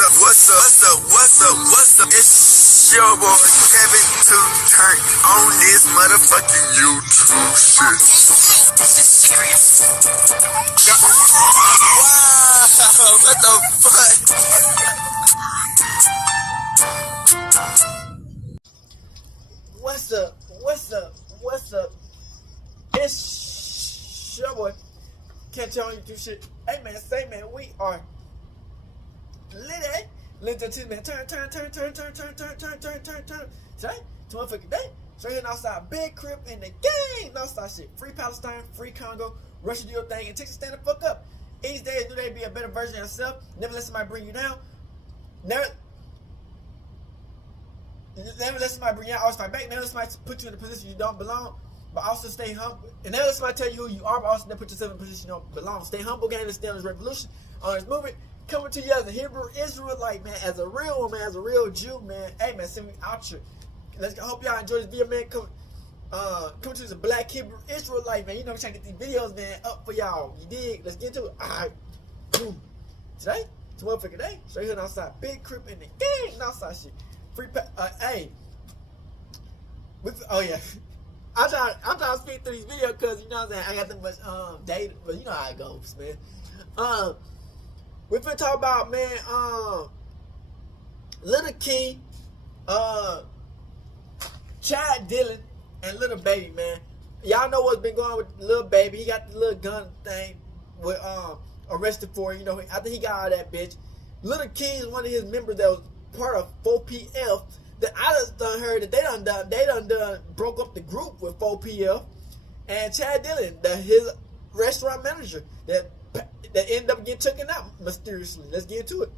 What's up? It's your boy Kevin to turn on this motherfucking YouTube shit. This is serious. Wow, what the fuck? What's up? It's your boy. Catch on YouTube shit. Hey man, we are lit. Lit to man. Turn. Say, to motherfucking day. Straight here outside, big crib in the game. Outside shit. Free Palestine, free Congo. Russia do your thing and Texas stand the fuck up. Each day is new day, be a better version of yourself. Never let somebody bring you down. Never let somebody bring you out. Always fight back. Never let somebody put you in a position you don't belong. But also stay humble. And never let somebody tell you who you are, but also never put yourself in a position you don't belong. Stay humble, gang. Understand this revolution on this movement. Coming to you as a Hebrew Israelite, man. As a real one, man. As a real Jew, man. Hey, man. Send me out here. I hope y'all enjoy this video, man. Coming to you as a black Hebrew Israelite, man. You know, we trying to get these videos, man, up for y'all. You dig? Let's get into it. All right. Boom. Today, it's motherfucking day. Straight here outside. Big crib in the gang. Outside shit. Free hey. Oh, yeah. I'm trying to speak through these videos because, you know what I'm saying, I got that much data, but you know how it goes, man. We finna talk about, man, Little Key, Chad Dillion, and Little Baby, man. Y'all know what's been going on with Little Baby. He got the little gun thing with arrested for, you know, I think he got out of that bitch. Little Key is one of his members that was part of 4PF. That I just done heard that they done broke up the group with 4PF, and Chad Dillion, his restaurant manager, that ended up getting taken out mysteriously. Let's get into it.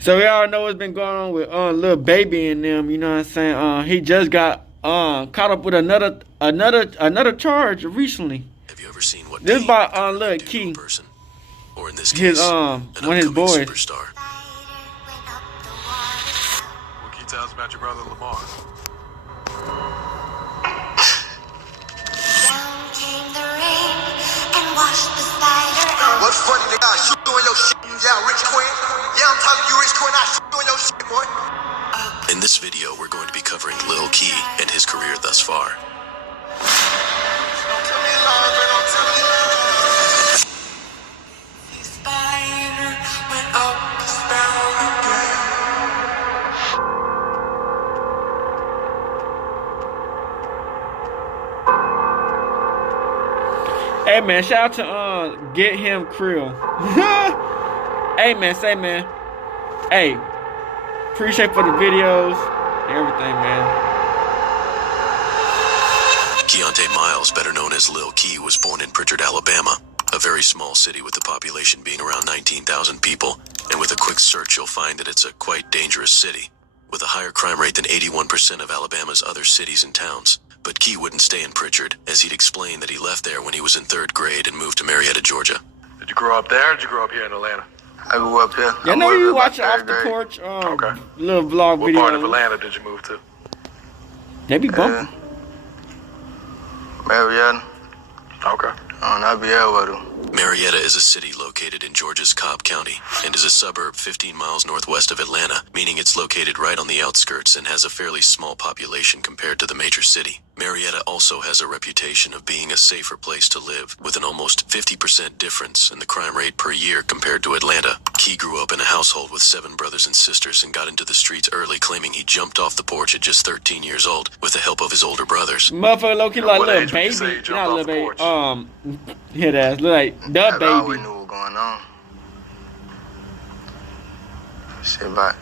So we all know what's been going on with Lil Baby and them. You know what I'm saying? He just got caught up with another charge recently. Have you ever seen what this by Lil Key, person, or in this case, one of his boys. Superstar. What can you tell us about your brother Lamar? Down came the rain and washed the spider out. What's funny, nigga? I shoot you on your shit, yeah, Rich Queen. Yeah, I'm telling you, Rich Queen, I shoot you on your shit, boy. In this video, we're going to be covering Lil Key and his career thus far. Hey man, shout out to Get Him Krill. Hey man, hey, appreciate for the videos, everything, man. Keontae Miles, better known as Lil Key, was born in Pritchard, Alabama, a very small city with the population being around 19,000 people. And with a quick search, you'll find that it's a quite dangerous city, with a higher crime rate than 81% of Alabama's other cities and towns. But Key wouldn't stay in Pritchard, as he'd explained that he left there when he was in 3rd grade and moved to Marietta, Georgia. Did you grow up there, or did you grow up here in Atlanta? I grew up here. I know you watch Off the Porch okay. little vlog What video. part of Atlanta did you move to? They be bumping. Marietta. Okay. I'll be everywhere. Marietta is a city located in Georgia's Cobb County and is a suburb 15 miles northwest of Atlanta, meaning it's located right on the outskirts and has a fairly small population compared to the major city. Marietta also has a reputation of being a safer place to live, with an almost 50% difference in the crime rate per year compared to Atlanta. Key grew up in a household with 7 brothers and sisters and got into the streets early, claiming he jumped off the porch at just 13 years old with the help of his older brothers. Motherfucker low-key like What Little age would you say Baby. you jumped Not off Little the Baby. porch? Hit ass. Look like the I always Baby. knew what was going on. Shit about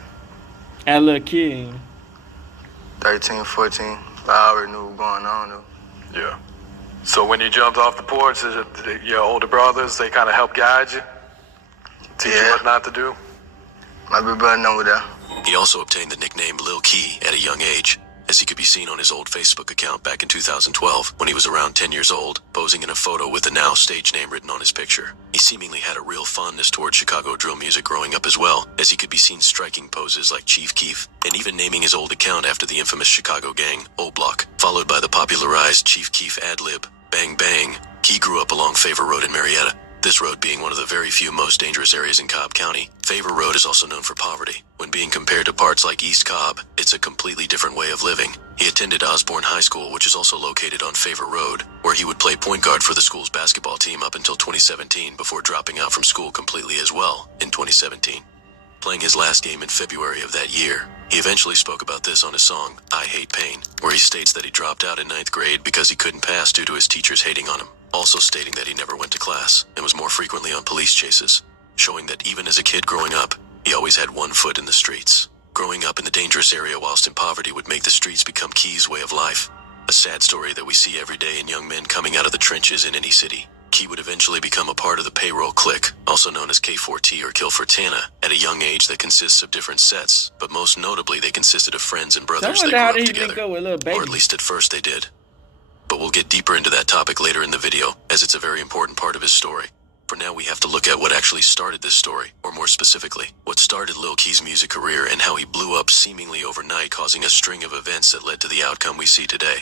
At a little kid. 13, 14. But I already knew what was going on, though. Yeah. So when you jumped off the porch, did your older brothers, they kind of help guide you? Teach you what not to do? My big brother know that. He also obtained the nickname Lil Key at a young age. as he could be seen on his old Facebook account back in 2012 when he was around 10 years old, posing in a photo with the now stage name written on his picture. He seemingly had a real fondness towards Chicago drill music growing up as well, as he could be seen striking poses like Chief Keef, and even naming his old account after the infamous Chicago gang, Old Block, followed by the popularized Chief Keef ad-lib, Bang Bang. Key grew up along Favor Road in Marietta, this road being one of the very few most dangerous areas in Cobb County. Favor Road is also known for poverty. When being compared to parts like East Cobb, it's a completely different way of living. He attended Osborne High School, which is also located on Favor Road, where he would play point guard for the school's basketball team up until 2017 before dropping out from school completely as well in 2017. Playing his last game in February of that year, he eventually spoke about this on his song, I Hate Pain, where he states that he dropped out in 9th grade because he couldn't pass due to his teachers hating on him, also stating that he never went to class and was more frequently on police chases, showing that even as a kid growing up, he always had one foot in the streets. Growing up in the dangerous area whilst in poverty would make the streets become Key's way of life, a sad story that we see every day in young men coming out of the trenches in any city. Key would eventually become a part of the payroll clique, also known as K4T or Kill for Tana, at a young age that consists of different sets, but most notably they consisted of friends and brothers that grew up together, or at least at first they did. But we'll get deeper into that topic later in the video, as it's a very important part of his story. For now, we have to look at what actually started this story, or more specifically, what started Lil Key's music career and how he blew up seemingly overnight, causing a string of events that led to the outcome we see today.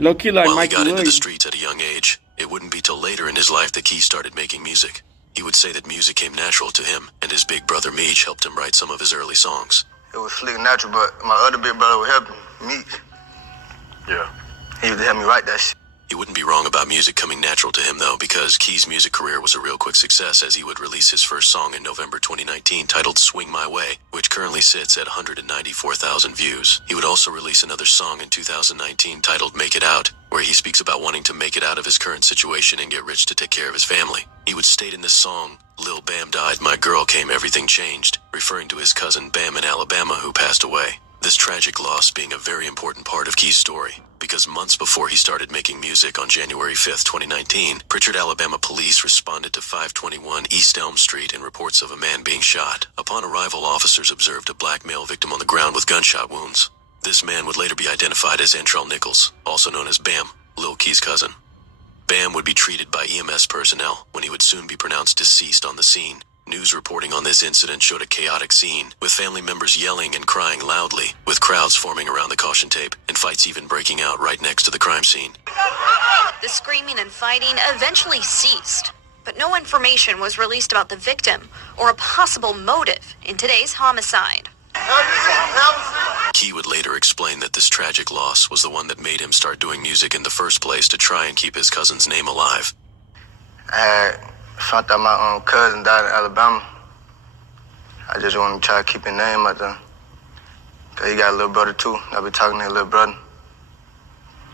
Low key like While Mikey he got into the Williams. streets at a young age, it wouldn't be till later in his life that Key started making music. He would say that music came natural to him, and his big brother Meech helped him write some of his early songs. It was slick natural, but my other big brother would help me. Yeah. He used to help me write that shit. He wouldn't be wrong about music coming natural to him though, because Key's music career was a real quick success as he would release his first song in November 2019 titled Swing My Way, which currently sits at 194,000 views. He would also release another song in 2019 titled Make It Out, where he speaks about wanting to make it out of his current situation and get rich to take care of his family. He would state in this song, Lil Bam died, my girl came, everything changed, referring to his cousin Bam in Alabama who passed away. This tragic loss being a very important part of Key's story, because months before he started making music on January 5th, 2019, Pritchard, Alabama police responded to 521 East Elm Street in reports of a man being shot. Upon arrival, officers observed a black male victim on the ground with gunshot wounds. This man would later be identified as Antrell Nichols, also known as Bam, Lil Key's cousin. Bam would be treated by EMS personnel when he would soon be pronounced deceased on the scene. News reporting on this incident showed a chaotic scene, with family members yelling and crying loudly, with crowds forming around the caution tape, and fights even breaking out right next to the crime scene. The screaming and fighting eventually ceased, but no information was released about the victim or a possible motive in today's homicide. Key would later explain that this tragic loss was the one that made him start doing music in the first place to try and keep his cousin's name alive. I found out my cousin died in Alabama. I just want to try to keep his name out there. Cause he got a little brother too. I be talking to his little brother.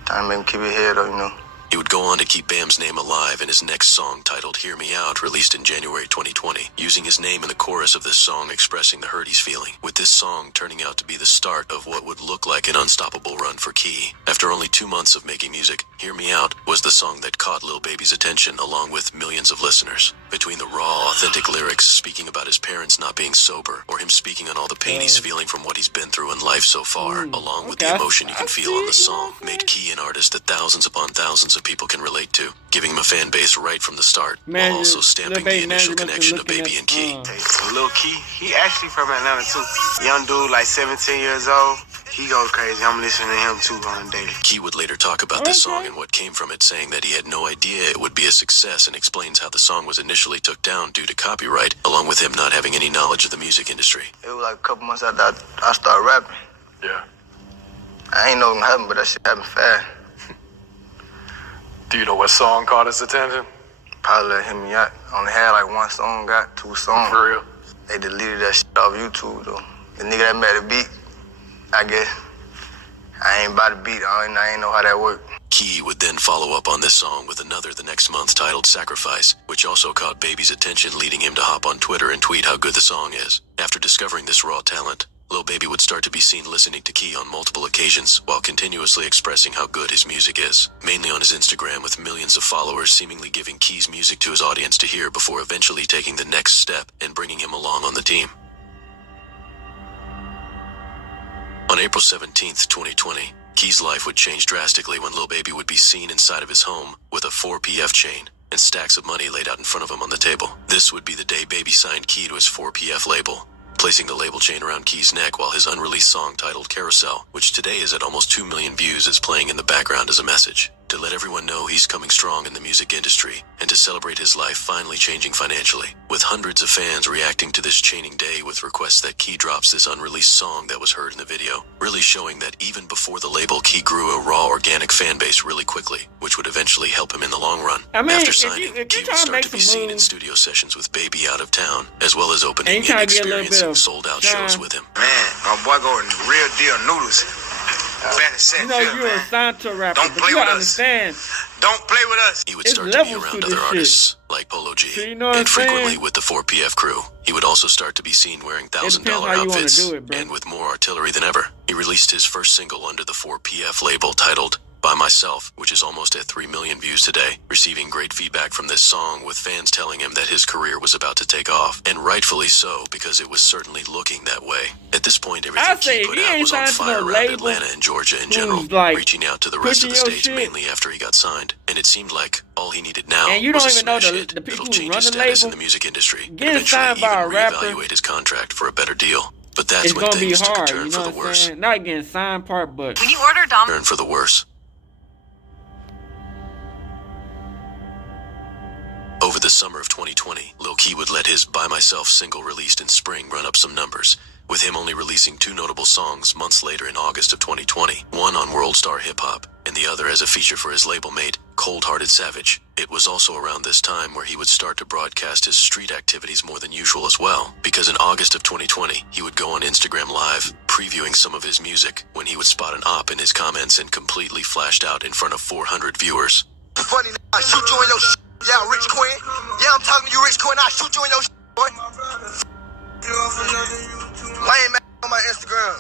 Trying to make him keep his head up, you know. He would go on to keep Bam's name alive in his next song titled Hear Me Out, released in January 2020, using his name in the chorus of this song expressing the hurt he's feeling, with this song turning out to be the start of what would look like an unstoppable run for Key. After only 2 months of making music, Hear Me Out was the song that caught Lil Baby's attention along with millions of listeners. Between the raw, authentic lyrics speaking about his parents not being sober, or him speaking on all the pain he's feeling from what he's been through in life so far, along with the emotion you can feel on the song, made Key an artist that thousands upon thousands of people can relate to, giving him a fan base right from the start, while also stamping the initial connection of Baby and Key. Lil Key, he actually from Atlanta too. Young dude, like 17 years old. He goes crazy. I'm listening to him too on a daily. Key would later talk about this song and what came from it, saying that he had no idea it would be a success, and explains how the song was initially took down due to copyright, along with him not having any knowledge of the music industry. It was like a couple months after I started rapping. Yeah. I ain't know it was gonna happen, but that shit happened fast. Do you know what song caught his attention? Probably let Hear Me Out. Only had like one song, got 2 songs. For real? They deleted that shit off YouTube though. The nigga that made the beat, I guess. I ain't by the beat, I ain't know how that worked. Key would then follow up on this song with another the next month titled Sacrifice, which also caught Baby's attention, leading him to hop on Twitter and tweet how good the song is. After discovering this raw talent, Lil Baby would start to be seen listening to Key on multiple occasions while continuously expressing how good his music is, mainly on his Instagram, with millions of followers seemingly giving Key's music to his audience to hear before eventually taking the next step and bringing him along on the team. On April 17th, 2020, Key's life would change drastically when Lil Baby would be seen inside of his home with a 4PF chain and stacks of money laid out in front of him on the table. This would be the day Baby signed Key to his 4PF label, placing the label chain around Key's neck while his unreleased song titled Carousel, which today is at almost 2 million views, is playing in the background as a message to let everyone know he's coming strong in the music industry and to celebrate his life finally changing financially, with hundreds of fans reacting to this chaining day with requests that Key drops this unreleased song that was heard in the video, really showing that even before the label, Key grew a raw, organic fan base really quickly, which would eventually help him in the long run. I mean, After if signing, you Key would trying to start make to be some seen in moves, studio sessions with Baby out of town, as well as opening and and you trying to get a little bit experiencing of sold-out shows shine. with him. Man, my boy going real deal noodles. Better set You know feel, you're a man. signed to a rapper, Don't but play you with gotta us. understand. Don't play with us. He would It's start to be levels around to other this artists like Polo G, So you know what I'm and frequently saying? with the 4PF crew. He would also start to be seen wearing $1,000 depends how you wanna outfits do it, bro. and with more artillery than ever. He released his first single under the 4PF label titled By Myself, which is almost at 3 million views today, receiving great feedback from this song, with fans telling him that his career was about to take off, and rightfully so, because it was certainly looking that way. At this point, everything I say, Key if put he out ain't was on signed to fire no around label Atlanta and Georgia in who's, general, like, reaching out to the rest of the pushing your states shit. mainly after he got signed, and it seemed like all he needed now And you was don't a even know smash the hit people that'll who change run his the status in label. the music industry and Getting eventually signed by a even rapper, reevaluate his contract for a better deal. But that's it's when gonna be things took a hard, turn you for know the what I'm worse. saying? Not getting signed part, but When you order Dom, Turn for the worse. Over the summer of 2020, Lil Key would let his By Myself single released in spring run up some numbers, with him only releasing 2 notable songs months later in August of 2020, one on World Star Hip Hop, and the other as a feature for his label mate, Cold Hearted Savage. It was also around this time where he would start to broadcast his street activities more than usual as well, because in August of 2020, he would go on Instagram Live, previewing some of his music, when he would spot an op in his comments and completely flashed out in front of 400 viewers. Funny, I shoot you in your shit. Yeah, Rich Quinn. Yeah, I'm talking to you, Rich Quinn. I shoot you in your shit, boy. Lame ass on my Instagram.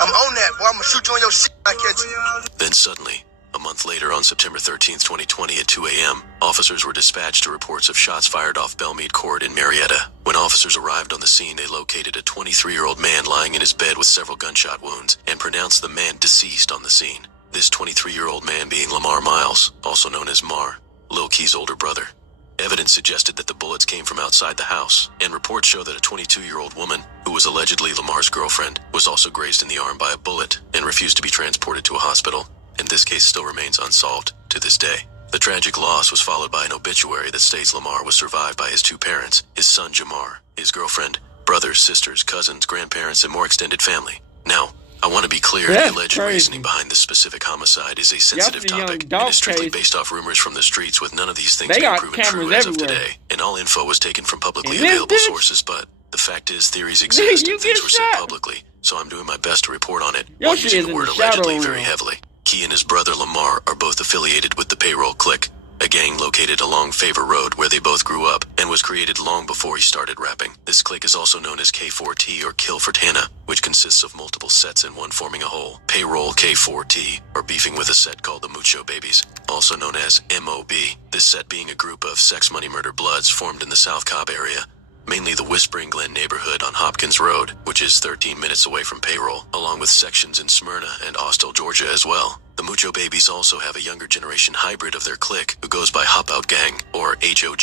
I'm on that, boy. I'm gonna shoot you in your shit when I catch you. Then suddenly, a month later on September 13th, 2020 at 2 a.m., officers were dispatched to reports of shots fired off Belmead Court in Marietta. When officers arrived on the scene, they located a 23-year-old man lying in his bed with several gunshot wounds and pronounced the man deceased on the scene. This 23-year-old man being Lamar Miles, also known as Mar, Lil Key's older brother. Evidence suggested that the bullets came from outside the house, and reports show that a 22-year-old woman, who was allegedly Lamar's girlfriend, was also grazed in the arm by a bullet and refused to be transported to a hospital, and this case still remains unsolved to this day. The tragic loss was followed by an obituary that states Lamar was survived by his 2 parents, his son Jamar, his girlfriend, brothers, sisters, cousins, grandparents, and more extended family. Now, I want to be clear, That's the alleged crazy. reasoning behind this specific homicide is a sensitive Young topic dog and is strictly case. based off rumors from the streets, with none of these things They being got proven cameras true as of everywhere. today, and all info was taken from publicly And this available bitch- sources, but the fact is theories exist you and things get were said shot. publicly, so I'm doing my best to report on it Your while shit using is the in word the shadow allegedly very realm. heavily. Key and his brother Lamar are both affiliated with the Payroll Clique, a gang located along Favor Road where they both grew up and was created long before he started rapping. This clique is also known as K4T or Kill for Tana, which consists of multiple sets and one forming a whole. Payroll K4T are beefing with a set called the Mucho Babies, also known as MOB. This set being a group of Sex Money Murder Bloods formed in the South Cobb area, mainly the Whispering Glen neighborhood on Hopkins Road, which is 13 minutes away from Payroll, along with sections in Smyrna and Austell, Georgia as well. The Mucho Babies also have a younger generation hybrid of their clique who goes by Hop Out Gang, or HOG.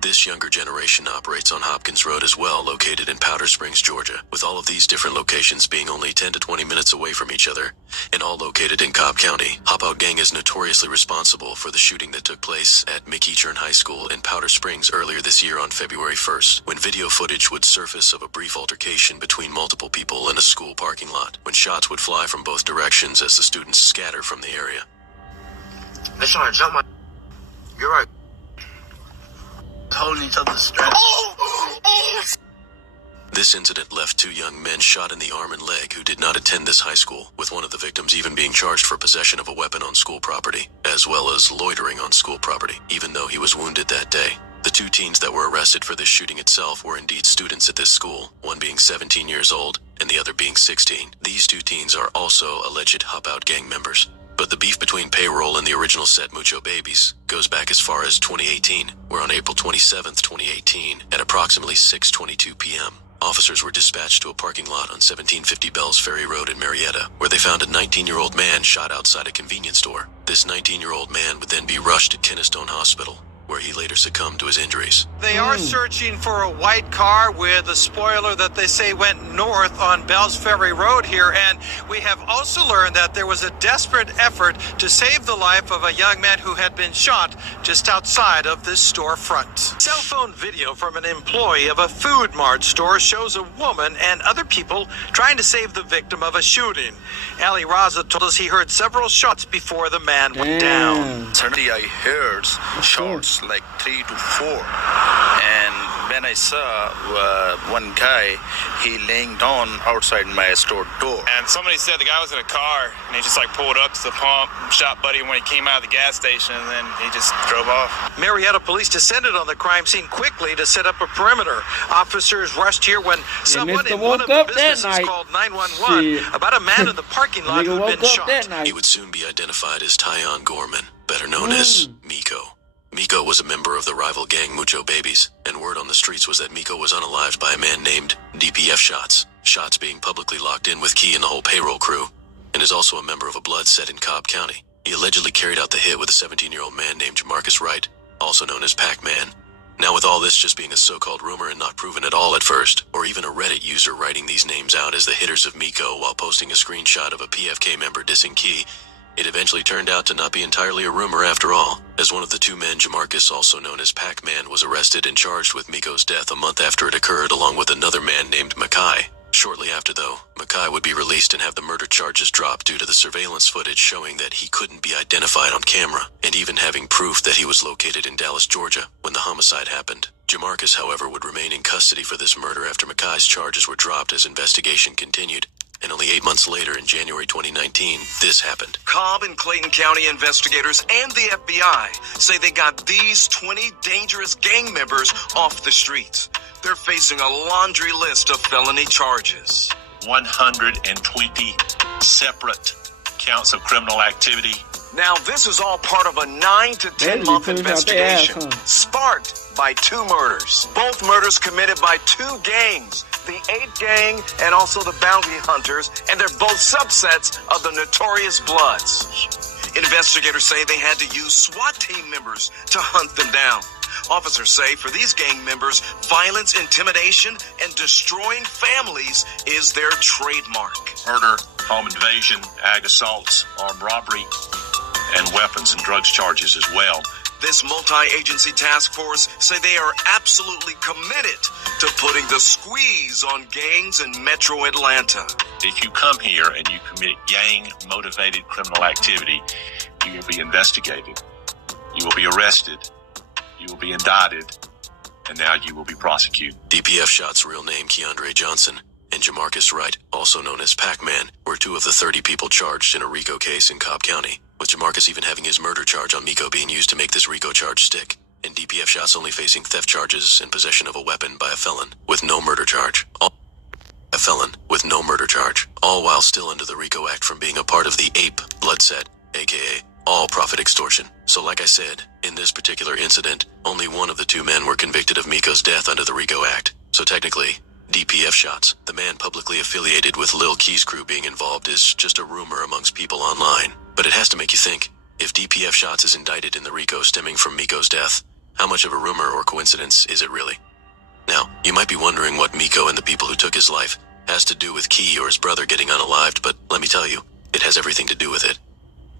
This younger generation operates on Hopkins Road as well, located in Powder Springs, Georgia, with all of these different locations being only 10 to 20 minutes away from each other, and all located in Cobb County. Hop Out Gang is notoriously responsible for the shooting that took place at McEachern High School in Powder Springs earlier this year on February 1st, when video footage would surface of a brief altercation between multiple people in a school parking lot, when shots would fly from both directions as the students scatter from the area. They're trying to jump my... You're right. Holding each other's straps. This incident left 2 young men shot in the arm and leg who did not attend this high school, with one of the victims even being charged for possession of a weapon on school property, as well as loitering on school property, even though he was wounded that day. The 2 teens that were arrested for this shooting itself were indeed students at this school, one being 17 years old and the other being 16. These 2 teens are also alleged Hop Out Gang members. But the beef between Payroll and the original set Mucho Babies goes back as far as 2018, where on April 27th, 2018, at approximately 6:22 p.m., officers were dispatched to a parking lot on 1750 Bells Ferry Road in Marietta, where they found a 19-year-old man shot outside a convenience store. This 19-year-old man would then be rushed to Kennestone Hospital, where he later succumbed to his injuries. They are searching for a white car with a spoiler that they say went north on Bells Ferry Road here, and we have also learned that there was a desperate effort to save the life of a young man who had been shot just outside of this storefront. Cell phone video from an employee of a Food Mart store shows a woman and other people trying to save the victim of a shooting. Ali Raza told us he heard several shots before the man went down. Suddenly I heard shots like 3 to 4, and when I saw one guy, he laying down outside my store door. And somebody said the guy was in a car, and he just like pulled up to the pump, shot Buddy when he came out of the gas station, and then he just drove off. Marietta police descended on the crime scene quickly to set up a perimeter. Officers rushed here when someone in one of the businesses called 911 about a man in the parking lot who had been shot. He would soon be identified as Tyon Gorman, better known as Miko. Miko was a member of the rival gang Mucho Babies, and word on the streets was that Miko was unalived by a man named DPF Shots, Shots being publicly locked in with Key and the whole payroll crew, and is also a member of a blood set in Cobb County. He allegedly carried out the hit with a 17-year-old man named Jamarcus Wright, also known as Pac-Man. Now with all this just being a so-called rumor and not proven at all at first, or even a Reddit user writing these names out as the hitters of Miko while posting a screenshot of a PFK member dissing Key, it eventually turned out to not be entirely a rumor after all, as one of the two men, Jamarcus, also known as Pac-Man, was arrested and charged with Miko's death a month after it occurred, along with another man named Makai. Shortly after, though, Makai would be released and have the murder charges dropped due to the surveillance footage showing that he couldn't be identified on camera, and even having proof that he was located in Dallas, Georgia, when the homicide happened. Jamarcus, however, would remain in custody for this murder after Makai's charges were dropped as investigation continued. And only 8 months later, in January 2019, this happened. Cobb and Clayton County investigators and the FBI say they got these 20 dangerous gang members off the streets. They're facing a laundry list of felony charges. 120 separate counts of criminal activity. Now, this is all part of a 9 to 10 month investigation, sparked by 2 murders. Both murders committed by 2 gangs, the 8 gang and also the Bounty Hunters, and they're both subsets of the Notorious Bloods. Investigators say they had to use SWAT team members to hunt them down. Officers say for these gang members, violence, intimidation, and destroying families is their trademark. Murder, home invasion, ag assaults, armed robbery, and weapons and drugs charges as well. This multi-agency task force say they are absolutely committed to putting the squeeze on gangs in Metro Atlanta. If you come here and you commit gang-motivated criminal activity, you will be investigated, you will be arrested, you will be indicted, and now you will be prosecuted. DPF Shots' real name, Keandre Johnson, and Jamarcus Wright, also known as Pac-Man, were 2 of the 30 people charged in a Rico case in Cobb County, with Jamarcus even having his murder charge on Miko being used to make this Rico charge stick, and DPF Shots only facing theft charges and possession of a weapon by a felon, with no murder charge. All while still under the Rico Act from being a part of the APE blood set, aka all profit extortion. So like I said, in this particular incident, only one of the 2 men were convicted of Miko's death under the Rico Act. So technically, DPF Shots, the man publicly affiliated with Lil Key's crew being involved, is just a rumor amongst people online. But it has to make you think, if DPF Shots is indicted in the Rico stemming from Miko's death, how much of a rumor or coincidence is it really? Now, you might be wondering what Miko and the people who took his life has to do with Key or his brother getting unalived, but let me tell you, it has everything to do with it.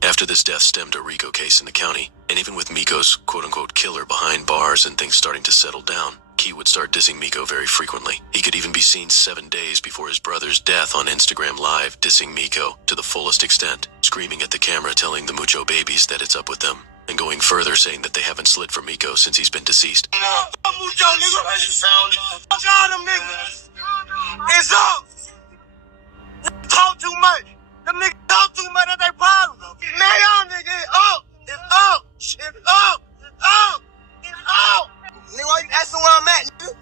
After this death stemmed a Rico case in the county, and even with Miko's quote-unquote killer behind bars and things starting to settle down, Key would start dissing Miko very frequently. He could even be seen 7 days before his brother's death on Instagram Live dissing Miko to the fullest extent, screaming at the camera telling the Mucho Babies that it's up with them, and going further saying that they haven't slid for Miko since he's been deceased. Mucho, nigga. Fuck all them niggas. It's up. Talk too much. Them niggas talk too much, that's their problem. Man, y'all niggas, it's up. It's up. It's up. It's up. It's up. Nigga, why you asking where I'm at, nigga?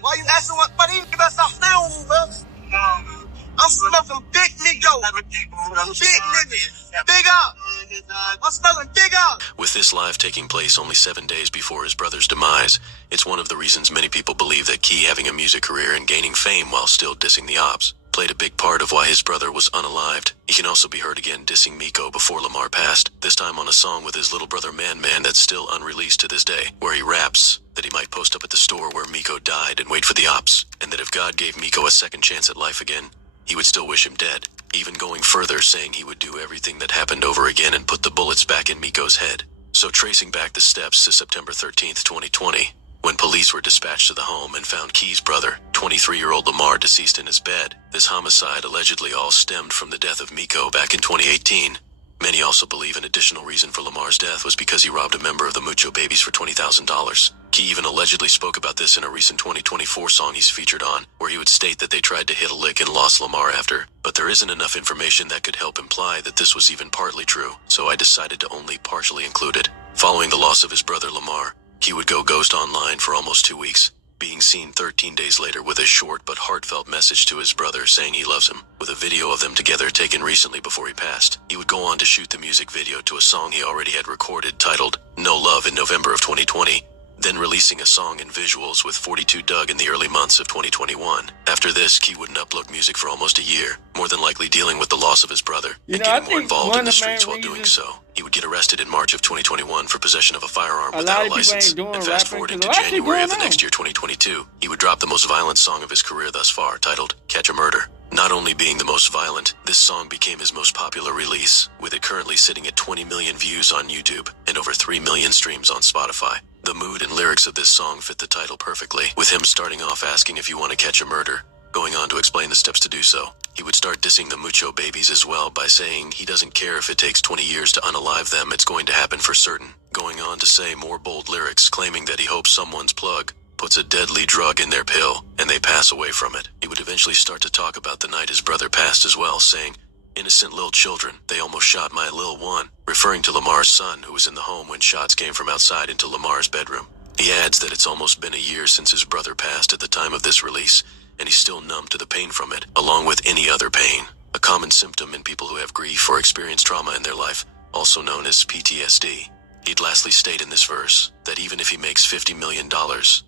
Why you asking what? But these niggas better stop playing with me, bro. I'm smoking big niggas. Big niggas. Big up. I'm smelling dig out. With this live taking place only 7 days before his brother's demise, it's one of the reasons many people believe that Key having a music career and gaining fame while still dissing the ops played a big part of why his brother was unalived. He can also be heard again dissing Miko before Lamar passed, this time on a song with his little brother Man Man that's still unreleased to this day, where he raps that he might post up at the store where Miko died and wait for the ops, and that if God gave Miko a second chance at life again, he would still wish him dead, even going further saying he would do everything that happened over again and put the bullets back in Miko's head. So tracing back the steps to September 13th, 2020, when police were dispatched to the home and found Key's brother, 23-year-old Lamar, deceased in his bed, this homicide allegedly all stemmed from the death of Miko back in 2018. Many also believe an additional reason for Lamar's death was because he robbed a member of the Mucho Babies for $20,000. Key even allegedly spoke about this in a recent 2024 song he's featured on, where he would state that they tried to hit a lick and lost Lamar after, but there isn't enough information that could help imply that this was even partly true, so I decided to only partially include it. Following the loss of his brother Lamar, Key would go ghost online for almost 2 weeks, being seen 13 days later with a short but heartfelt message to his brother saying he loves him, with a video of them together taken recently before he passed. He would go on to shoot the music video to a song he already had recorded titled No Love in November of 2020, then releasing a song and visuals with 42 Doug in the early months of 2021. After this, Key wouldn't upload music for almost a year, more than likely dealing with the loss of his brother and getting more involved in the streets while doing so. He would get arrested in March of 2021 for possession of a firearm without a license, and fast forward into January of the next year, 2022, he would drop the most violent song of his career thus far, titled Catch a Murder. Not only being the most violent, this song became his most popular release, with it currently sitting at 20 million views on YouTube and over 3 million streams on Spotify. The mood and lyrics of this song fit the title perfectly, with him starting off asking if you want to catch a murder, going on to explain the steps to do so. He would start dissing the Mucho Babies as well by saying he doesn't care if it takes 20 years to unalive them, it's going to happen for certain, going on to say more bold lyrics claiming that he hopes someone's plug puts a deadly drug in their pill and they pass away from it. He would eventually start to talk about the night his brother passed as well, saying, "Innocent little children, they almost shot my little one," referring to Lamar's son who was in the home when shots came from outside into Lamar's bedroom. He adds that it's almost been a year since his brother passed at the time of this release, and he's still numb to the pain from it, along with any other pain, a common symptom in people who have grief or experience trauma in their life, also known as PTSD. He'd lastly state in this verse that even if he makes $50 million,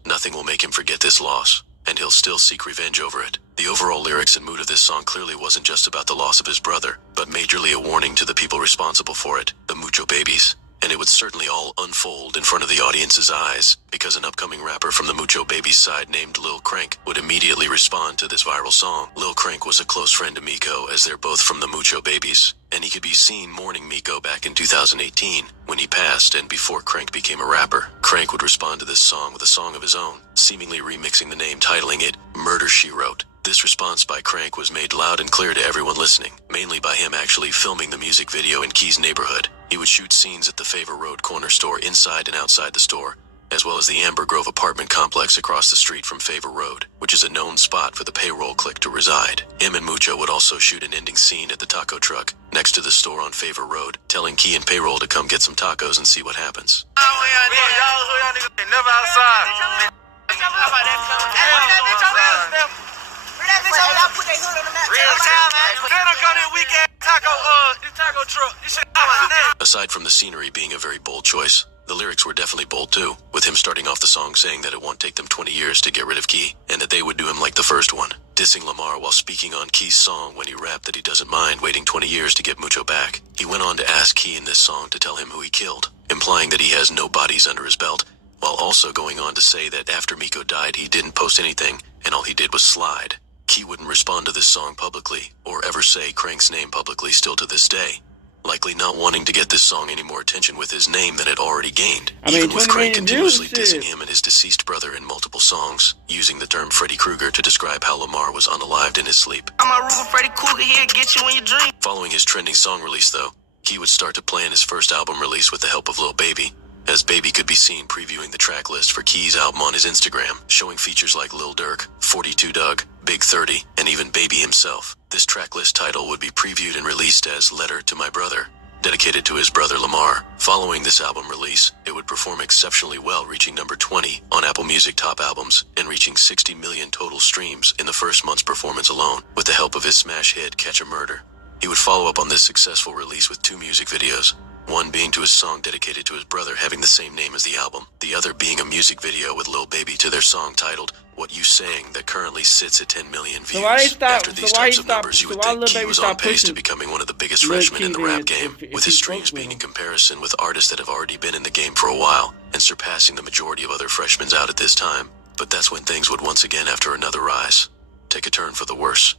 nothing will make him forget this loss, and he'll still seek revenge over it. The overall lyrics and mood of this song clearly wasn't just about the loss of his brother, but majorly a warning to the people responsible for it, the Mucho Babies. And it would certainly all unfold in front of the audience's eyes, because an upcoming rapper from the Mucho Babies side named Lil Crank would immediately respond to this viral song. Lil Crank was a close friend to Miko, as they're both from the Mucho Babies, and he could be seen mourning Miko back in 2018 when he passed, and before Crank became a rapper. Crank would respond to this song with a song of his own, seemingly remixing the name, titling it Murder She Wrote. This response by Crank was made loud and clear to everyone listening, mainly by him actually filming the music video in Key's neighborhood. He would shoot scenes at the Favor Road corner store inside and outside the store, as well as the Amber Grove apartment complex across the street from Favor Road, which is a known spot for the payroll clique to reside. Him and Mucho would also shoot an ending scene at the taco truck next to the store on Favor Road, telling Key and payroll to come get some tacos and see what happens. Aside from the scenery being a very bold choice, the lyrics were definitely bold too, with him starting off the song saying that it won't take them 20 years to get rid of Key, and that they would do him like the first one, dissing Lamar while speaking on Key's song when he rapped that he doesn't mind waiting 20 years to get Mucho back. He went on to ask Key in this song to tell him who he killed, implying that he has no bodies under his belt, while also going on to say that after Miko died he didn't post anything, and all he did was slide. Key wouldn't respond to this song publicly, or ever say Crank's name publicly still to this day, likely not wanting to get this song any more attention with his name than it already gained, even with Crank continuously dissing him and his deceased brother in multiple songs, using the term Freddy Krueger to describe how Lamar was unalived in his sleep. I'm a Ruger Freddy Krueger here, get you in your dream. Following his trending song release though, Key would start to plan his first album release with the help of Lil Baby, as Baby could be seen previewing the track list for Key's album on his Instagram, showing features like Lil Durk, 42 Doug, Big 30, and even Baby himself. This track list title would be previewed and released as Letter to My Brother, dedicated to his brother Lamar. Following this album release, it would perform exceptionally well, reaching number 20 on Apple Music Top Albums and reaching 60 million total streams in the first month's performance alone, with the help of his smash hit Catch a Murder. He would follow up on this successful release with 2 music videos, one being to his song dedicated to his brother having the same name as the album, the other being a music video with Lil Baby to their song titled What You Saying that currently sits at 10 million views. After these types of numbers, you would think Key was on pace to becoming one of the biggest freshmen in the rap game, with his streams being in comparison with artists that have already been in the game for a while, and surpassing the majority of other freshmen out at this time. But that's when things would once again, after another rise, take a turn for the worse.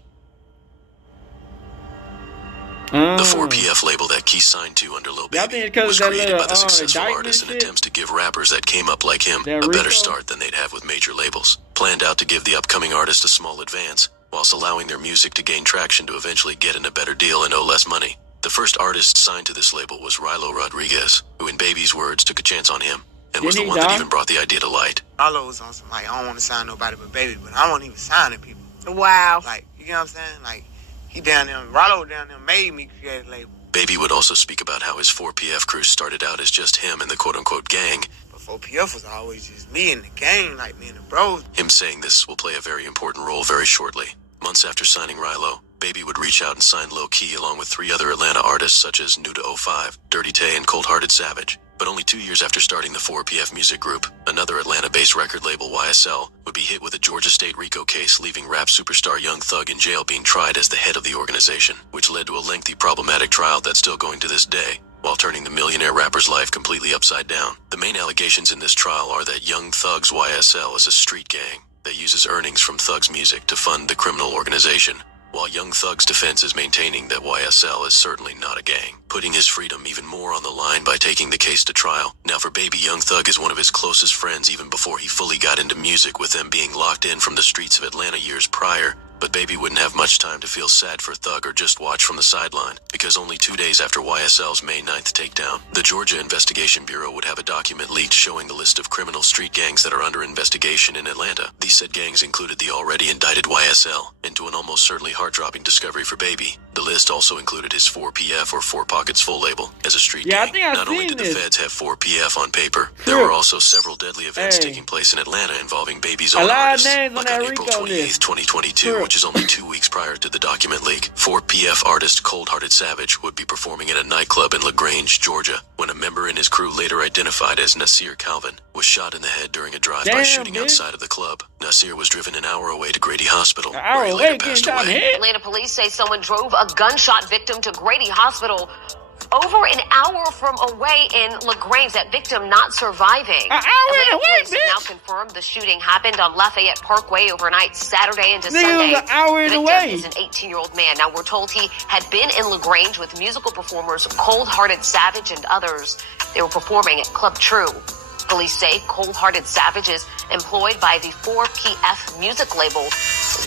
The 4PF label that Key signed to under Lil Baby was created by the successful artists in attempts to give rappers that came up like him a better start than they'd have with major labels. Planned out to give the upcoming artist a small advance, whilst allowing their music to gain traction to eventually get in a better deal and owe less money. The first artist signed to this label was Rilo Rodriguez, who in Baby's words took a chance on him, and was the one that even brought the idea to light. Rilo was on some, like, I don't want to sign nobody but Baby, but I won't even signing people. Wow. Like, you know what I'm saying? Like, he down there, Rilo down there made me create a label. Baby would also speak about how his 4PF crew started out as just him and the quote-unquote gang. But 4PF was always just me and the gang, like me and the bros. Him saying this will play a very important role very shortly. Months after signing Rilo, Baby would reach out and sign Lil Key along with 3 other Atlanta artists such as Nuda05, Dirty Tay, and Cold Hearted Savage. But only 2 years after starting the 4PF music group, another Atlanta-based record label, YSL, would be hit with a Georgia State Rico case, leaving rap superstar Young Thug in jail being tried as the head of the organization, which led to a lengthy, problematic trial that's still going to this day, while turning the millionaire rapper's life completely upside down. The main allegations in this trial are that Young Thug's YSL is a street gang that uses earnings from Thug's music to fund the criminal organization, while Young Thug's defense is maintaining that YSL is certainly not a gang, putting his freedom even more on the line by taking the case to trial. Now for Baby, Young Thug is one of his closest friends even before he fully got into music, with them being locked in from the streets of Atlanta years prior. But Baby wouldn't have much time to feel sad for Thug or just watch from the sideline, because only 2 days after YSL's May 9th takedown, the Georgia Investigation Bureau would have a document leaked showing the list of criminal street gangs that are under investigation in Atlanta. These said gangs included the already indicted YSL, into an almost certainly heart-dropping discovery for Baby. The list also included his 4PF or Four Pockets Full label as a street gang. Not only did the feds have 4PF on paper, there were also several deadly events taking place in Atlanta involving Baby's own artists, like on April 28th, 2022, which is only 2 weeks prior to the document leak. 4PF artist Cold Hearted Savage would be performing at a nightclub in LaGrange, Georgia, when a member in his crew, later identified as Nasir Calvin, was shot in the head during a drive-by shooting outside of the club. Nasir was driven an hour away to Grady Hospital, where he later passed away. Atlanta police say someone drove a gunshot victim to Grady Hospital over an hour from away in LaGrange, that victim not surviving. Atlanta police have now confirmed the shooting happened on Lafayette Parkway overnight Saturday into Sunday. The victim is an 18-year-old man. Now, we're told he had been in LaGrange with musical performers Cold Hearted Savage and others. They were performing at Club True. Police say Cold Hearted Savage is employed by the 4PF music label,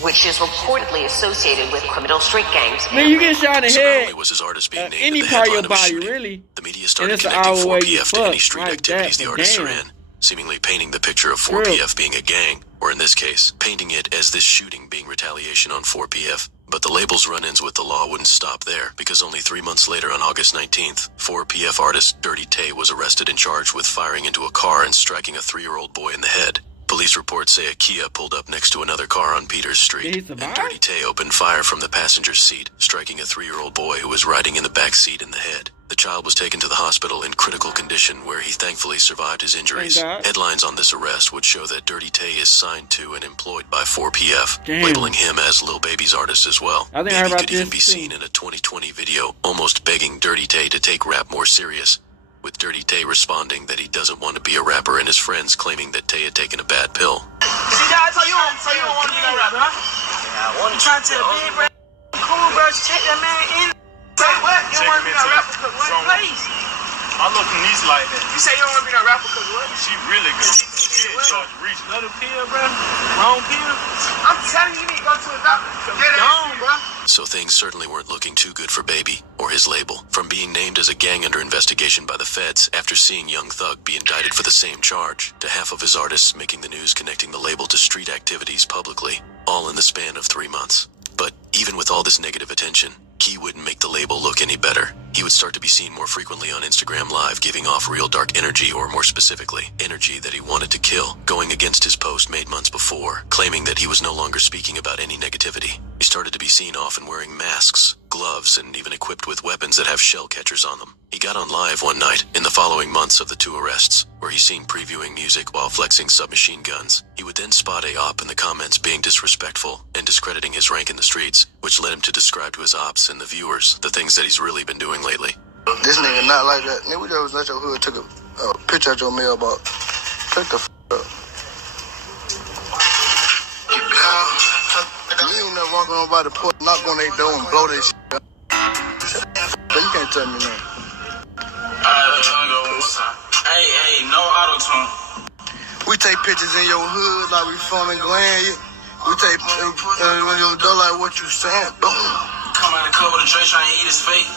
which is reportedly associated with criminal street gangs. Man, you get shot in the head. Not only was his artist being named any in the part of your headline of a body, shooting, really. the media started connecting 4PF to any street activities the artists are in, seemingly painting the picture of 4PF being a gang, or in this case, painting it as this shooting being retaliation on 4PF. But the label's run-ins with the law wouldn't stop there, because only 3 months later, on August 19th, 4PF artist Dirty Tay was arrested and charged with firing into a car and striking a 3-year-old boy in the head. Police reports say a Kia pulled up next to another car on Peters Street, and Dirty Tay opened fire from the passenger's seat, striking a 3-year-old boy who was riding in the back seat in the head. The child was taken to the hospital in critical condition, where he thankfully survived his injuries. Headlines on this arrest would show that Dirty Tay is signed to and employed by 4PF, labeling him as Lil Baby's artist as well. Baby could even be seen in a 2020 video almost begging Dirty Tay to take rap more serious, with Dirty Tay responding that he doesn't want to be a rapper and his friends claiming that Tay had taken a bad pill. See, guys, so you don't want to be no rapper, huh? Yeah, I want to. Trying to big, bro. Cool, bro. Check that man in. Say what? You don't want to be no rapper because what? Please. I look at these like that. You say you don't want to be no rapper because what? She really good. George Reach. Another pill, bro. Wrong pill. I'm telling you, you need to go to a doctor. Get it on, bro. So things certainly weren't looking too good for Baby, or his label. From being named as a gang under investigation by the feds after seeing Young Thug be indicted for the same charge, to half of his artists making the news connecting the label to street activities publicly, all in the span of 3 months. But even with all this negative attention, Key wouldn't make the label look any better. He would start to be seen more frequently on Instagram Live, giving off real dark energy, or more specifically, energy that he wanted to kill, going against his post made months before, claiming that he was no longer speaking about any negativity. He started to be seen often wearing masks, gloves, and even equipped with weapons that have shell catchers on them. He got on live one night in the following months of the 2 arrests, where he's seen previewing music while flexing submachine guns. He would then spot a op in the comments being disrespectful and discrediting his rank in the streets, which led him to describe to his ops and the viewers the things that he's really been doing lately. This nigga not like that. Nigga, we just let your hood, took a picture at your mailbox. Shut the f up. You ain't never walking on by the porch, knock on their door and blow their shit up. But you can't tell me nothing. Alright, let's go one more time. Hey, no auto-tune. We take pictures in your hood like we filming Glenn. We take when your door like what you saying. Boom. Come out of the club with a Dre trying to eat his fate.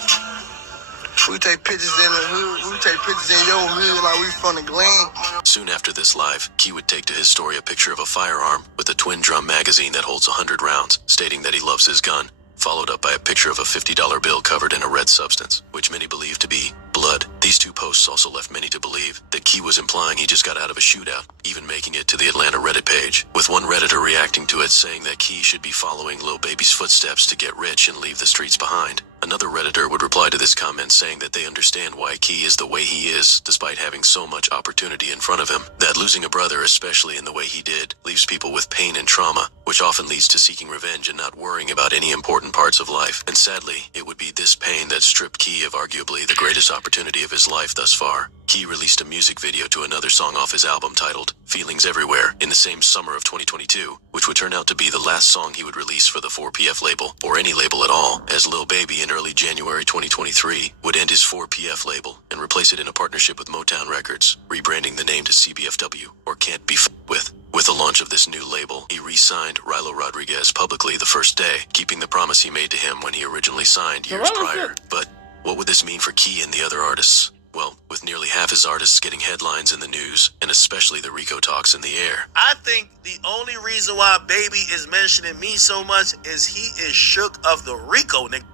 We take pictures in the hood. We take pictures in your hood like we from the Glen. Soon after this live, Key would take to his story a picture of a firearm with a twin drum magazine that holds 100 rounds, stating that he loves his gun, followed up by a picture of a $50 bill covered in a red substance, which many believe to be blood. These 2 posts also left many to believe that Key was implying he just got out of a shootout, even making it to the Atlanta Reddit page, with one Redditor reacting to it saying that Key should be following Lil Baby's footsteps to get rich and leave the streets behind. Another Redditor would reply to this comment saying that they understand why Key is the way he is, despite having so much opportunity in front of him. That losing a brother, especially in the way he did, leaves people with pain and trauma, which often leads to seeking revenge and not worrying about any important parts of life. And sadly, it would be this pain that stripped Key of arguably the greatest opportunity of his life thus far. Key released a music video to another song off his album titled Feelings Everywhere in the same summer of 2022, which would turn out to be the last song he would release for the 4PF label, or any label at all, as Lil Baby in early January 2023 would end his 4PF label and replace it in a partnership with Motown Records, rebranding the name to CBFW, or Can't Be F***ed With. With the launch of this new label, he re-signed Rilo Rodriguez publicly the first day, keeping the promise he made to him when he originally signed years prior. But what would this mean for Key and the other artists? Well, with nearly half his artists getting headlines in the news, and especially the Rico talks in the air. I think the only reason why Baby is mentioning me so much is he is shook of the Rico, nigga.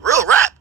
Real rap.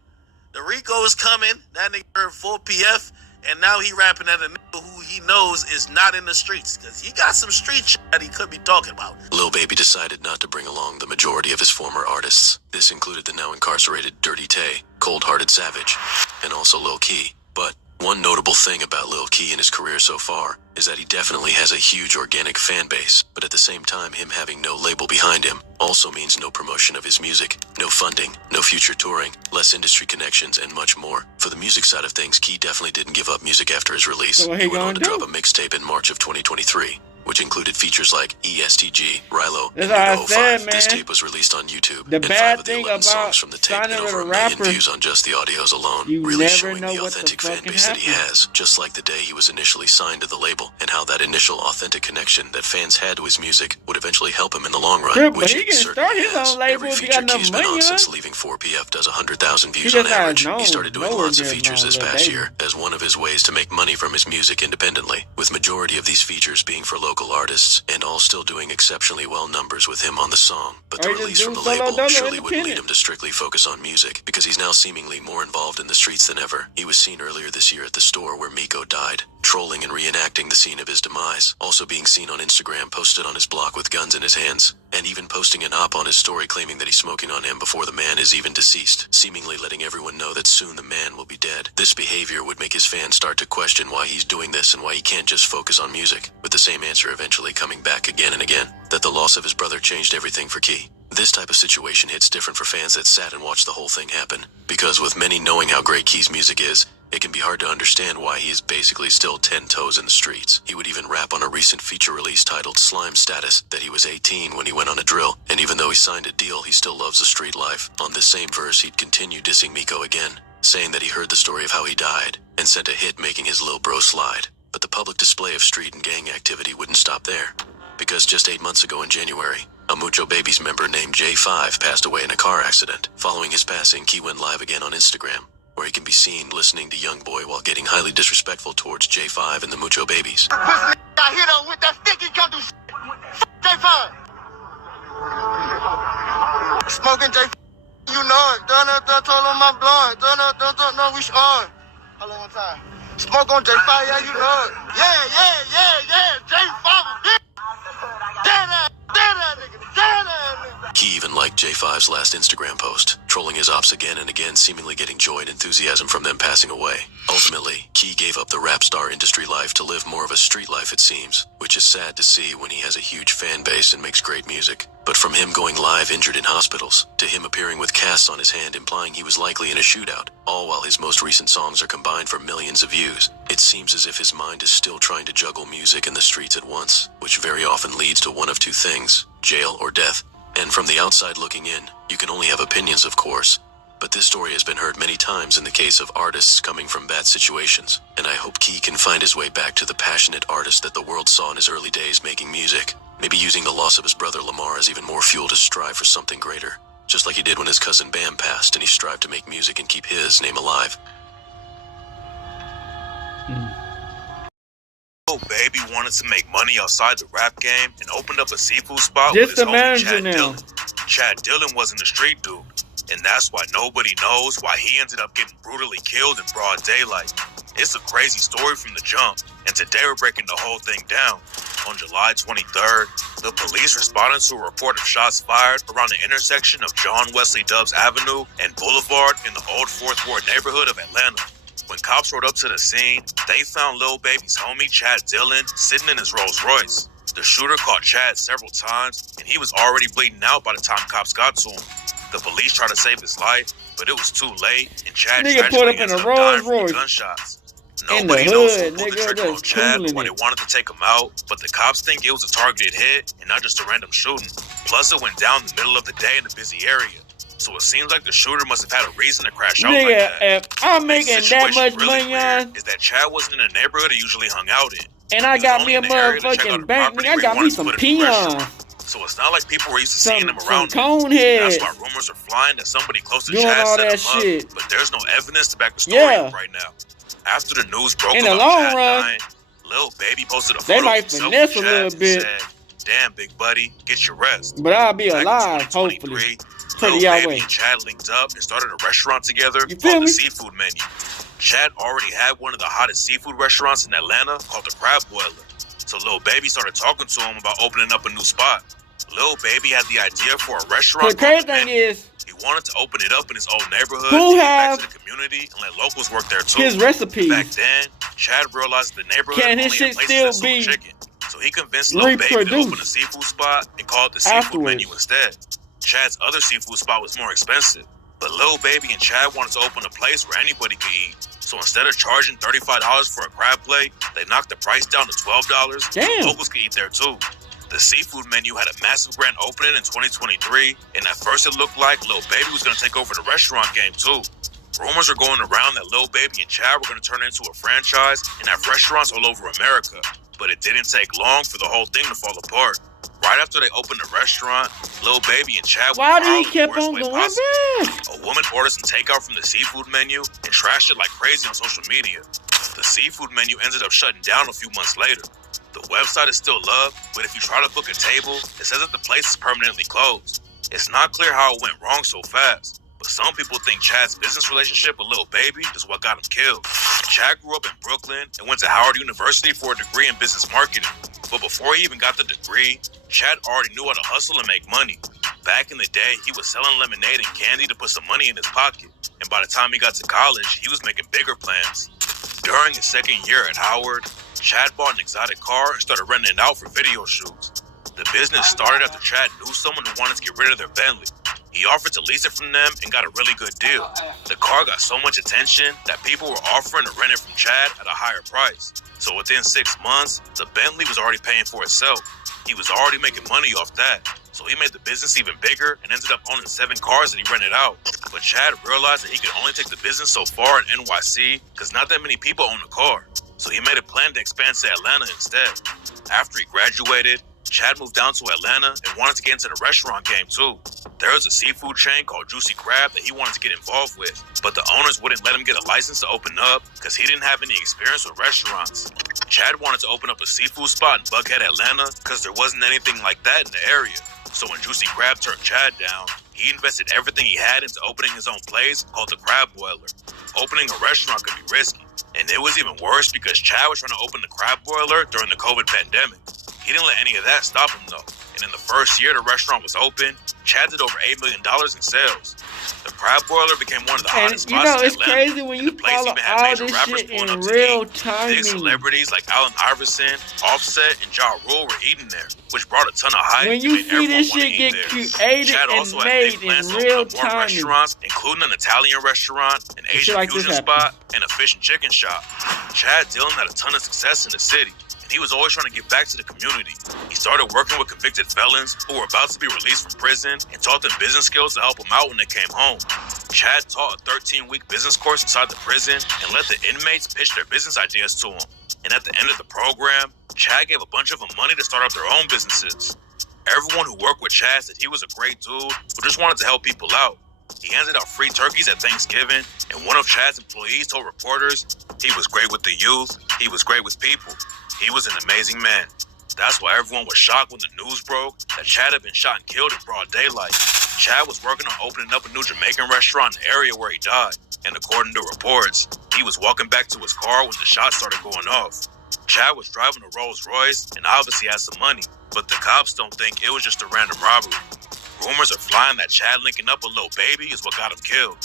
The Rico is coming, that nigga heard 4PF, and now he rapping at a nigga who he knows is not in the streets, because he got some street shit that he could be talking about. Lil Baby decided not to bring along the majority of his former artists. This included the now incarcerated Dirty Tay, Cold Hearted Savage, and also Lil Key. But one notable thing about Lil Key in his career so far is that he definitely has a huge organic fan base, but at the same time, him having no label behind him also means no promotion of his music, no funding, no future touring, less industry connections, and much more. For the music side of things, Key definitely didn't give up music after his release. So he went on to drop a mixtape in March of 2023. Which included features like ESTG, Rilo, and That's what I said, man. This tape was released on YouTube, The and bad 5 of the thing 11 songs about from the tape signing hit with over a 1 million rapper, views on just the audios alone, you really never showing know the what the authentic fan fucking base that he happens. has, just like the day he was initially signed to the label, and how that initial authentic connection that fans had to his music would eventually help him in the long run, Yeah, but which he it can certainly start his has. own label Every if he feature got enough Key's been money, on huh? since leaving 4PF does 100,000 views He on just has average. known- He started doing known lots of his features known this Lil past Baby. year as one of his ways to make money from his music independently, with majority of these features being for local artists, and all still doing exceptionally well numbers with him on the song. But the Or he release just from do the solo label dolo surely wouldn't lead independent. him to strictly focus on music, because he's now seemingly more involved in the streets than ever. He was seen earlier this year at the store where Miko died, trolling and reenacting the scene of his demise, also being seen on Instagram posted on his block with guns in his hands, and even posting an op on his story claiming that he's smoking on him before the man is even deceased, seemingly letting everyone know that soon the man will be dead. This behavior would make his fans start to question why he's doing this and why he can't just focus on music, with the same answer eventually coming back again and again, that the loss of his brother changed everything for Key. This type of situation hits different for fans that sat and watched the whole thing happen, because with many knowing how great Key's music is, it can be hard to understand why he is basically still 10 toes in the streets. He would even rap on a recent feature release titled Slime Status that he was 18 when he went on a drill, and even though he signed a deal, he still loves the street life. On this same verse, he'd continue dissing Miko again, saying that he heard the story of how he died, and sent a hit making his lil bro slide. But the public display of street and gang activity wouldn't stop there, because just 8 months ago in January, a Mucho Babies member named J5 passed away in a car accident. Following his passing, Key went live again on Instagram, where he can be seen listening to Youngboy while getting highly disrespectful towards J5 and the Mucho Babies. Pussy nigga got hit up with that stick, he come do shit. J5. Smoking J5, you know it. Done told on my blunt. Done, we on. Hold on one time. Smoke on J5, yeah, you know it. Yeah. J5, bitch. Dead ass nigga. He even liked J5's last Instagram post, trolling his ops again and again, seemingly getting joy and enthusiasm from them passing away. Ultimately, Key gave up the rap star industry life to live more of a street life, it seems, which is sad to see when he has a huge fan base and makes great music. But from him going live injured in hospitals, to him appearing with casts on his hand implying he was likely in a shootout, all while his most recent songs are combined for millions of views, it seems as if his mind is still trying to juggle music and the streets at once, which very often leads to one of two things, jail or death. And from the outside looking in, you can only have opinions, of course. But this story has been heard many times in the case of artists coming from bad situations, and I hope Key can find his way back to the passionate artist that the world saw in his early days making music, maybe using the loss of his brother Lamar as even more fuel to strive for something greater, just like he did when his cousin Bam passed and he strived to make music and keep his name alive. Oh, baby wanted to make money outside the rap game and opened up a seafood spot This with his the homie manager Chad now. Dillion. Chad Dillion wasn't a street dude, and that's why nobody knows why he ended up getting brutally killed in broad daylight. It's a crazy story from the jump, and today we're breaking the whole thing down. On July 23rd, the police responded to a report of shots fired around the intersection of John Wesley Dubs Avenue and Boulevard in the Old Fourth Ward neighborhood of Atlanta. When cops rode up to the scene, they found Lil Baby's homie Chad Dillion sitting in his Rolls Royce. The shooter caught Chad several times, and he was already bleeding out by the time cops got to him. The police tried to save his life, but it was too late, and Chad Nigga tragically put up in ended a up Rolls dying from Royce. the gunshots. In the Nobody knows who hood, pulled the nigga, trigger on that's Chad cooling or they it. wanted to take him out, but the cops think it was a targeted hit and not just a random shooting. Plus, it went down in the middle of the day in a busy area. So it seems like the shooter must have had a reason to crash out like Nigga, that. if I'm making The that situation much really money weird on, is that Chad wasn't in a neighborhood he usually hung out in. and I He was got only me a in the area to check out motherfucking a bank, property nigga, I where he got me wanted to some put a new restaurant. peons. So it's not like people were used to seeing him around. cone That's heads. why rumors are flying that somebody close to Doing Chad all set that him shit. up, but there's no evidence to back the story Yeah. up right now. After the news broke In the about long Chad run, dying, Lil Baby posted a they photo might of himself finesse with a Chad little and bit. said, "Damn, big buddy, get your rest." But I'll be Back in alive, 2023, hopefully. Lil Pretty y'all Baby way. and Chad linked up and started a restaurant together You feel called the me? Seafood Menu. Chad already had one of the hottest seafood restaurants in Atlanta called the Crab Boiler. So Lil Baby started talking to him about opening up a new spot. Lil Baby had the idea for a restaurant. The crazy called The thing Menu. is, He wanted to open it up in his old neighborhood, Who to give back have to the community, and let locals work there too. his recipes? Back then, Chad realized the neighborhood Can his only had shit places still that sold be chicken. So he convinced Lil Baby to reproduced open a seafood spot and call it the Seafood afterwards? Menu instead. Chad's other seafood spot was more expensive, but Lil Baby and Chad wanted to open a place where anybody could eat. So instead of charging $35 for a crab plate, they knocked the price down to $12. Damn. So locals could eat there too. The Seafood Menu had a massive grand opening in 2023, and at first it looked like Lil Baby was going to take over the restaurant game too. Rumors are going around that Lil Baby and Chad were going to turn it into a franchise and have restaurants all over America. But it didn't take long for the whole thing to fall apart. Right after they opened the restaurant, Lil Baby and Chad Why were did he quarreling keep the worst on way going possible. back? A woman ordered some takeout from the Seafood Menu and trashed it like crazy on social media. The Seafood Menu ended up shutting down a few months later. The website is still loved, but if you try to book a table, it says that the place is permanently closed. It's not clear how it went wrong so fast, but some people think Chad's business relationship with Lil Baby is what got him killed. Chad grew up in Brooklyn and went to Howard University for a degree in business marketing. But before he even got the degree, Chad already knew how to hustle and make money. Back in the day, he was selling lemonade and candy to put some money in his pocket. And by the time he got to college, he was making bigger plans. During his second year at Howard, Chad bought an exotic car and started renting it out for video shoots. The business started after Chad knew someone who wanted to get rid of their Bentley. He offered to lease it from them and got a really good deal. The car got so much attention that people were offering to rent it from Chad at a higher price. So within 6 months, the Bentley was already paying for itself. He was already making money off that. So he made the business even bigger and ended up owning 7 cars that he rented out. But Chad realized that he could only take the business so far in NYC because not that many people own a car. So he made a plan to expand to Atlanta instead. After he graduated, Chad moved down to Atlanta and wanted to get into the restaurant game too. There was a seafood chain called Juicy Crab that he wanted to get involved with, but the owners wouldn't let him get a license to open up because he didn't have any experience with restaurants. Chad wanted to open up a seafood spot in Buckhead, Atlanta because there wasn't anything like that in the area. So when Juicy Crab turned Chad down, he invested everything he had into opening his own place called the Crab Boiler. Opening a restaurant could be risky, and it was even worse because Chad was trying to open the Crab Boiler during the COVID pandemic. He didn't let any of that stop him though. and in the first year the restaurant was open, Chad did over $8 million in sales. The Crab Boiler became one of the hottest And you spots know, in it's Atlanta, crazy when you and the place follow even had all major this rappers shit pulling in up to real eat. timing. Big celebrities like Allen Iverson, Offset, and Ja Rule were eating there, which brought a ton of hype When and you made see everyone this want to shit eat get there. created Chad and also had made big plans in to open real up more timing. restaurants, including an Italian restaurant, an Shit Asian like this fusion happen. spot, and a fish and chicken shop. Chad Dillion had a ton of success in the city, and he was always trying to give back to the community. He started working with convicted felons who were about to be released from prison and taught them business skills to help them out when they came home. Chad taught a 13-week business course inside the prison and let the inmates pitch their business ideas to him. And at the end of the program, Chad gave a bunch of them money to start up their own businesses. Everyone who worked with Chad said he was a great dude who just wanted to help people out. He handed out free turkeys at Thanksgiving, and one of Chad's employees told reporters he was great with the youth, he was great with people. He was an amazing man. That's why everyone was shocked when the news broke that Chad had been shot and killed in broad daylight. Chad was working on opening up a new Jamaican restaurant in the area where he died, and according to reports, he was walking back to his car when the shots started going off. Chad was driving a Rolls Royce and obviously had some money, but the cops don't think it was just a random robbery. Rumors are flying that Chad linking up with Lil Baby is what got him killed.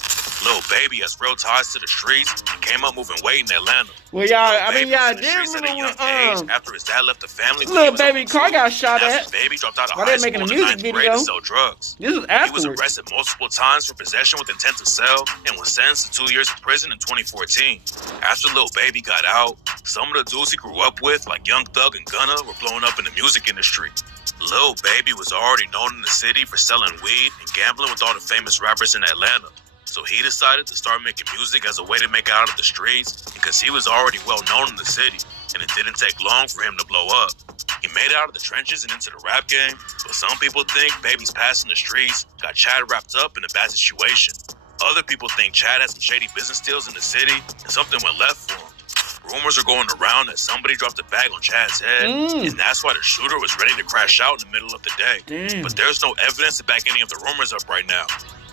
Lil Baby has real ties to the streets and came up moving weight in Atlanta. Well, y'all, I mean, Baby y'all was in the did streets at a remember young when age after his dad left the family. when he Lil was Baby only car 2. got shot And at after Baby dropped out of while high they making school a in the music 9th grade video. to sell drugs. This was He was afterwards. arrested multiple times for possession with intent to sell and was sentenced to 2 years in prison in 2014. After Lil Baby got out, some of the dudes he grew up with, like Young Thug and Gunna, were blowing up in the music industry. Lil Baby was already known in the city for selling weed and gambling with all the famous rappers in Atlanta. So he decided to start making music as a way to make it out of the streets because he was already well known in the city, and it didn't take long for him to blow up. He made it out of the trenches and into the rap game, but some people think Baby's past in the streets got Chad wrapped up in a bad situation. Other people think Chad had some shady business deals in the city and something went left for him. Rumors are going around that somebody dropped a bag on Chad's head, and that's why the shooter was ready to crash out in the middle of the day. But there's no evidence to back any of the rumors up right now.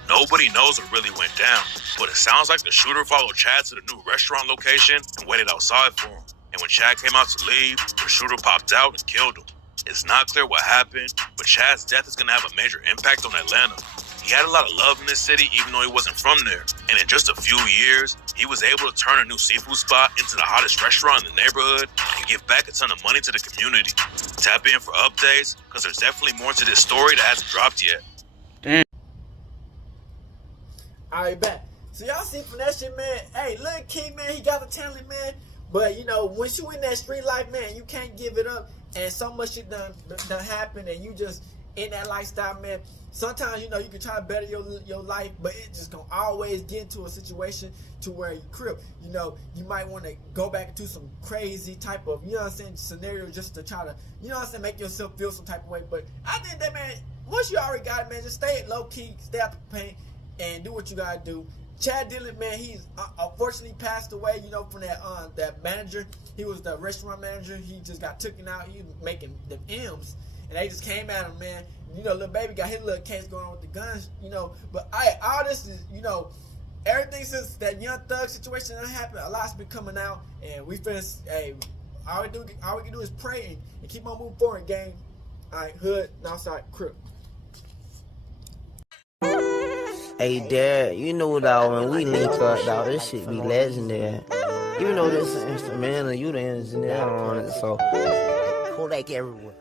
Nobody knows what really went down, but it sounds like the shooter followed Chad to the new restaurant location and waited outside for him. And when Chad came out to leave, the shooter popped out and killed him. It's not clear what happened, but Chad's death is going to have a major impact on Atlanta. He had a lot of love in this city even though he wasn't from there. And in just a few years, he was able to turn a new seafood spot into the hottest restaurant in the neighborhood and give back a ton of money to the community. Tap in for updates, because there's definitely more to this story that hasn't dropped yet. Damn. Alright, back. So y'all see from that shit, man. Hey, Lil King, man, he got the talent, man. But you know, once you in that street life, man, you can't give it up. And so much shit done happen, and you just in that lifestyle, man. Sometimes, you know, you can try to better your life, but it just gonna always get into a situation to where you crip. You know, you might want to go back into some crazy type of, you know what I'm saying, scenario just to try to, you know what I'm saying, make yourself feel some type of way. But I think that, man, once you already got it, man, just stay low key, stay out the paint, and do what you gotta do. Chad Dillion, man, he's unfortunately passed away, you know, from that manager. He was the restaurant manager. He just got taken out. He was making the M's, and they just came at him, man. You know, Lil Baby got his little case going on with the guns, you know. But all this is, you know, everything since that Young Thug situation that happened, a lot's been coming out, and we finna, hey, all we can do is pray and keep on moving forward, gang. All right, Hood, Northside, Crip. Hey, Dad, you know, dog, when we link up, dog, this shit be legendary. You know this instrumental, you the engineer on it, so Kodak everywhere.